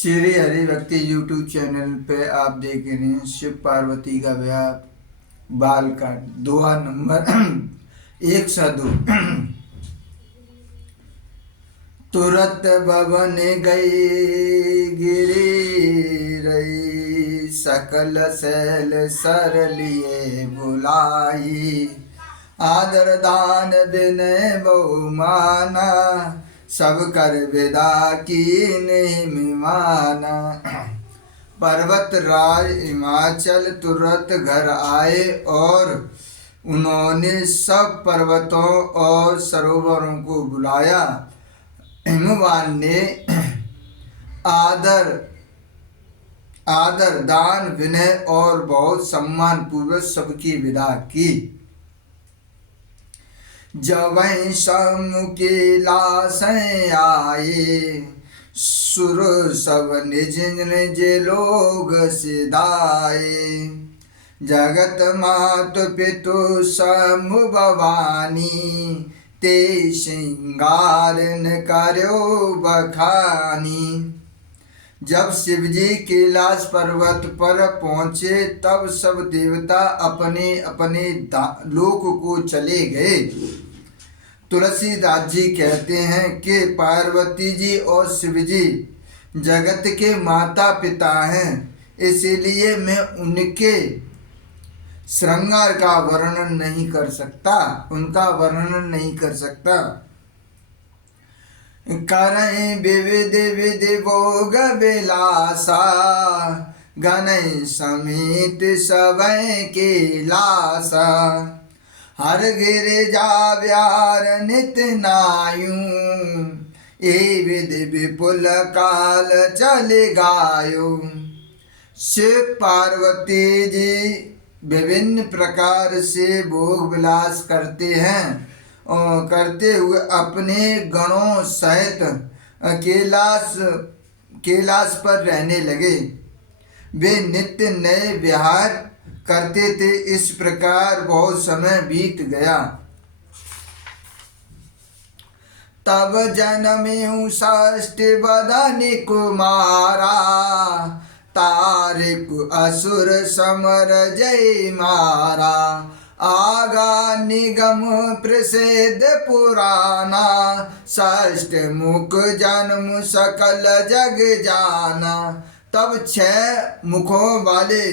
श्री हरि भक्ति YouTube channel पे आप देख रहे हैं शिव पार्वती का विवाह बालकांड दोहा नंबर 102। तुरत भवन गई गिरी रही, सकल सैल सर लिए बुलाई। आदर दान विनय बहुमाना, सब कर विदा की नहीं माना। पर्वत राज हिमाचल तुरंत घर आए और उन्होंने सब पर्वतों और सरोवरों को बुलाया। हिमवान ने आदर दान विनय और बहुत सम्मान पूर्वक सबकी विदा की। जवै समुके लासें आए, सुर सब निज निज लोग सिधाए। जगत मात पितु समु भवानी, ते श्रृंगारन कर्यो बखानी। जब शिवजी कैलाश पर्वत पर पहुँचे तब सब देवता अपने अपने लोक को चले गए। तुलसीदास जी कहते हैं कि पार्वती जी और शिवजी जगत के माता पिता हैं, इसीलिए मैं उनके श्रृंगार का वर्णन नहीं कर सकता, उनका वर्णन नहीं कर सकता। करें विविध विधि भोग विलासा, गणें समेत सवै के लासा। हर गिरिजा व्यार नित नायूं, ए विधि विपुल काल चले गायो। शिव पार्वती जी विभिन्न प्रकार से भोग विलास करते हैं और करते हुए अपने गणों सहित कैलाश पर रहने लगे। वे नित्य नए विहार करते थे। इस प्रकार बहुत समय बीत गया। तब जन्म्यु षष्ठी बदन कुमारा, तारिक असुर समर जय मारा। आगा निगम प्रसिद्ध पुराना, षष्ठ मुख जन्म सकल जग जाना। तब 6 मुखों वाले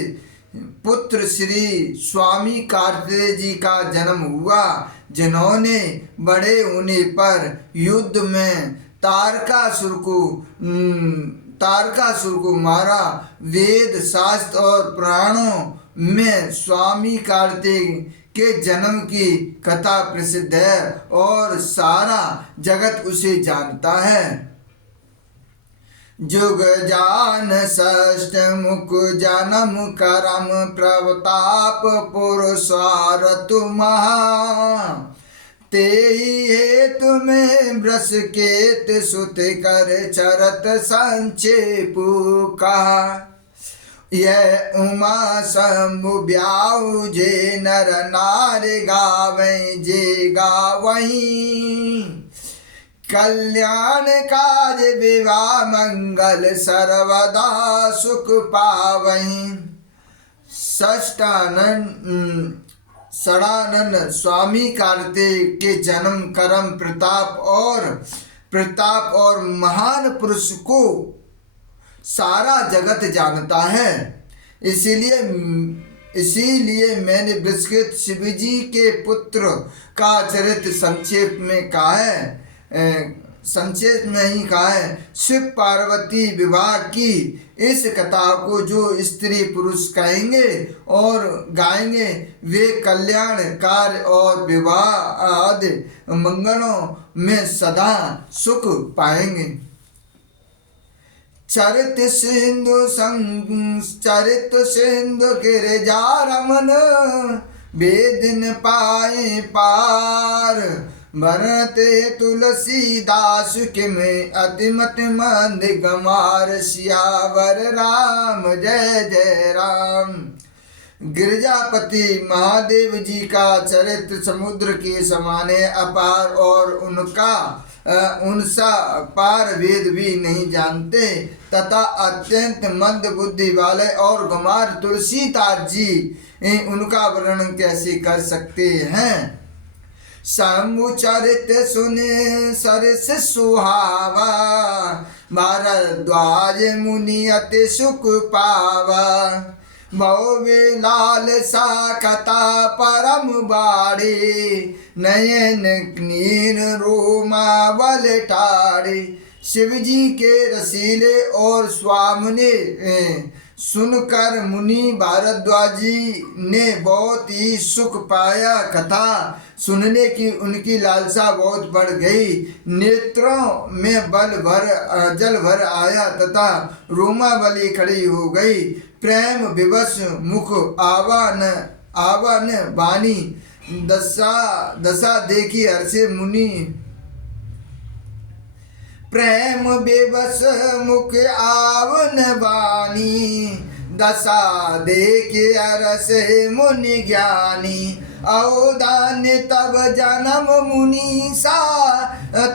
पुत्र श्री स्वामी कार्तिकेय जी का जन्म हुआ, जिन्होंने बड़े होने पर युद्ध में तारकासुर को मारा। वेद शास्त्र और पुराणों में स्वामी कार्तिकेय के जन्म की कथा प्रसिद्ध है और सारा जगत उसे जानता है। जुग जान षष्ठ मुख जन्म करम, प्रताप पुरुषारथ महा। तेहि हेतु में वृष केत सुत कर चरत संक्षेप कहा। यह उमा शंभु ब्याऊ जे नर नारी गावें जे गावहीं। कल्याण काज विवाह मंगल सर्वदा सुख पावहीं। षडानन स्वामी कार्तिकेय के जन्म करम प्रताप और महान पुरुष को सारा जगत जानता है। इसीलिए मैंने विस्तृत शिवजी के पुत्र का चरित्र संक्षेप में कहा है, संक्षेप में ही कहा है। शिव पार्वती विवाह की इस कथा को जो स्त्री पुरुष कहेंगे और गाएंगे, वे कल्याण कार्य और विवाह आदि मंगलों में सदा सुख पाएंगे। चरित सिंधु गिरिजा रमन, वेदिन पाए पार। भरते तुलसीदास के में अतिमत मंद गमार। सियावर राम जय जय राम। गिरिजापति महादेव जी का चरित्र समुद्र के समान है, अपार और उनका उनसा पार वेद भी नहीं जानते, तथा अत्यंत मंद बुद्धि वाले और गुमार तुलसीदास जी उनका वर्णन कैसे कर सकते हैं। समुचरित सुने सरस सुहावा, भारद्वाज मुनि अति सुख पावा। भव्य लाल सा कथा परम बाड़ी, नयन नीर रोमावल टाड़ी। शिव जी के रसीले और स्वामने सुनकर मुनि भारद्वाज जी ने बहुत ही सुख पाया। कथा सुनने की उनकी लालसा बहुत बढ़ गई। नेत्रों में जल भर आया तथा रोमावली खड़ी हो गई। प्रेम विवश मुख आवन वाणी, दशा देखी हर्षे मुनि। प्रेम विवश मुख आवन वाणी, दशा देखी हर्षे मुनि ज्ञानी। औदान्य तब जन्म मुनि सा,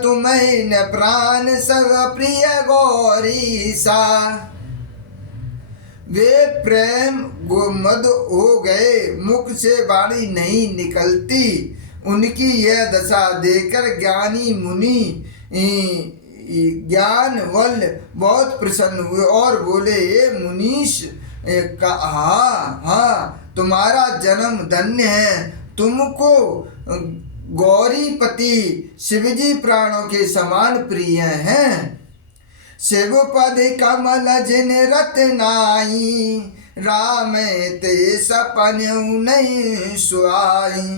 तुम्हें न प्राण सब प्रिय गौरी सा। वे प्रेम मद हो गए, मुख से वाणी नहीं निकलती। उनकी यह दशा देखकर ज्ञानी मुनि ज्ञान वल बहुत प्रसन्न हुए और बोले, ये मुनीश हाँ तुम्हारा जन्म धन्य है। तुमको गौरीपति शिवजी प्राणों के समान प्रिय हैं। शिव पद कमल जिन रत्नाई, राम ते सपन नहीं सुहाई।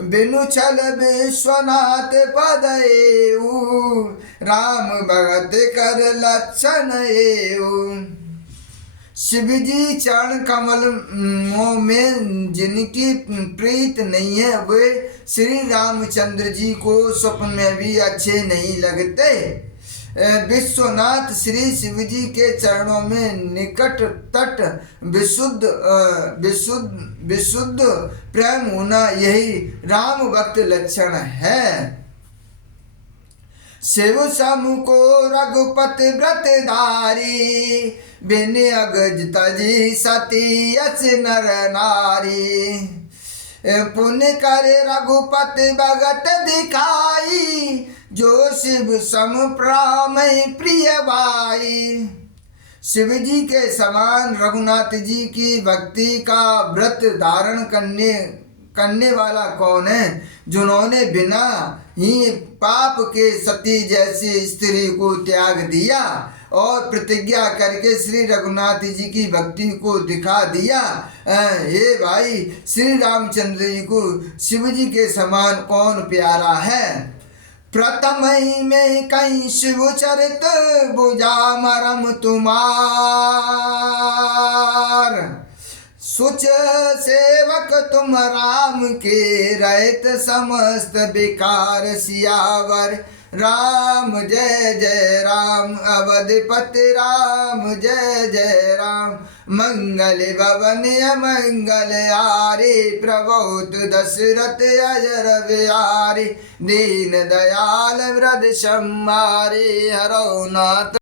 बिनु छल विश्वनाथ पद एऊ, राम भगत कर लक्षण एऊ। शिव जी चरण कमल में जिनकी प्रीत नहीं है, वे श्री रामचंद्र जी को स्वप्न में भी अच्छे नहीं लगते। विश्वनाथ श्री शिव जी के चरणों में निकट तट विशुद्ध प्रेम होना, यही राम भक्त लक्षण है। शिव समूह को रघुपति व्रतधारी, बिन अगज तजी सती अच नर नारी। पुण्य करे रघुपति भगत दिखाई, जो शिव सम प्रामय प्रिय भाई। शिव जी के समान रघुनाथ जी की भक्ति का व्रत धारण करने वाला कौन है, जिन्होंने बिना ही पाप के सती जैसी स्त्री को त्याग दिया और प्रतिज्ञा करके श्री रघुनाथ जी की भक्ति को दिखा दिया। हे भाई, श्री रामचंद्र जी को शिव जी के समान कौन प्यारा है। प्रथम ही में कहीं शिव चरित, बुझा मरम तुम्हार। सुच सेवक तुम राम के, रहत समस्त विकार सियावर। राम जय जय राम, अवधपति राम जय जय राम। मंगल भवन मंगल आरे, प्रभुत दशरथ अजर बिहारी। दीन दयाल वृद्ध संहारे, हरौ नाथ।